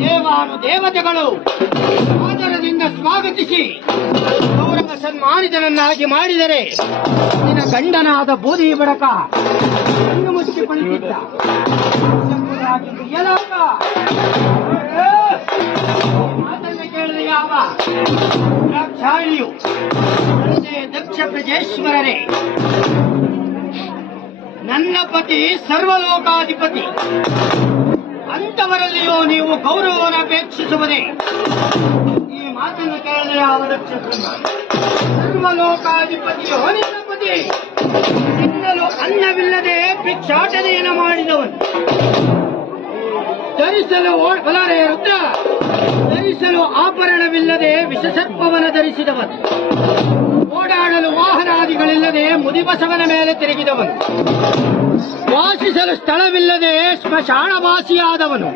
ದೇವಾನು ದೇವತೆಗಳು ಆದರದಿಂದ ಸ್ವಾಗತಿಸಿ ಗೌರವ ಸನ್ಮಾನಿತನನ್ನಾಗಿ ಮಾಡಿದರೆ ನಿನ್ನ ಗಂಡನಾದ ಬೂದಿ ಬಡಕ ಕಣ್ಣು ಮುಚ್ಚಿ ಕುಳಿತಿದ್ದ ಮಾತನ್ನು ಕೇಳಿದ ಯಾವ ದ್ರಾಕ್ಷಾಳಿಯು ದಕ್ಷ ಪ್ರಜೇಶ್ವರರೇ, ನನ್ನ ಪತಿ ಸರ್ವಲೋಕಾಧಿಪತಿ, ಅಂತವರಲ್ಲಿಯೂ ನೀವು ಗೌರವವನ್ನು ಅಪೇಕ್ಷಿಸುವುದೇ? ಈ ಮಾತನ್ನು ಕೇಳಿದ ಯಾವ ದಕ್ಷ ಸರ್ವಲೋಕಾಧಿಪತಿ ಹೊನಿನ ಪತಿ, ತಿನ್ನಲು ಅನ್ನವಿಲ್ಲದೆ ಭಿಕ್ಷಾಟನೆಯನ್ನು ಮಾಡಿದವನು, ಧರಿಸಲು ರುದ್ರ ಧರಿಸಲು ಆಭರಣವಿಲ್ಲದೆ ವಿಷಸರ್ಪವನ್ನು ಧರಿಸಿದವನು, ಓಡಾಡಲು ವಾಹನಾದಿಗಳಿಲ್ಲದೆ ಮುದಿಬಸವನ ಮೇಲೆ ತಿರುಗಿದವನು, ವಾಸಿಸಲು ಸ್ಥಳವಿಲ್ಲದೆ ಸ್ಮಶಾನವಾಸಿಯಾದವನು,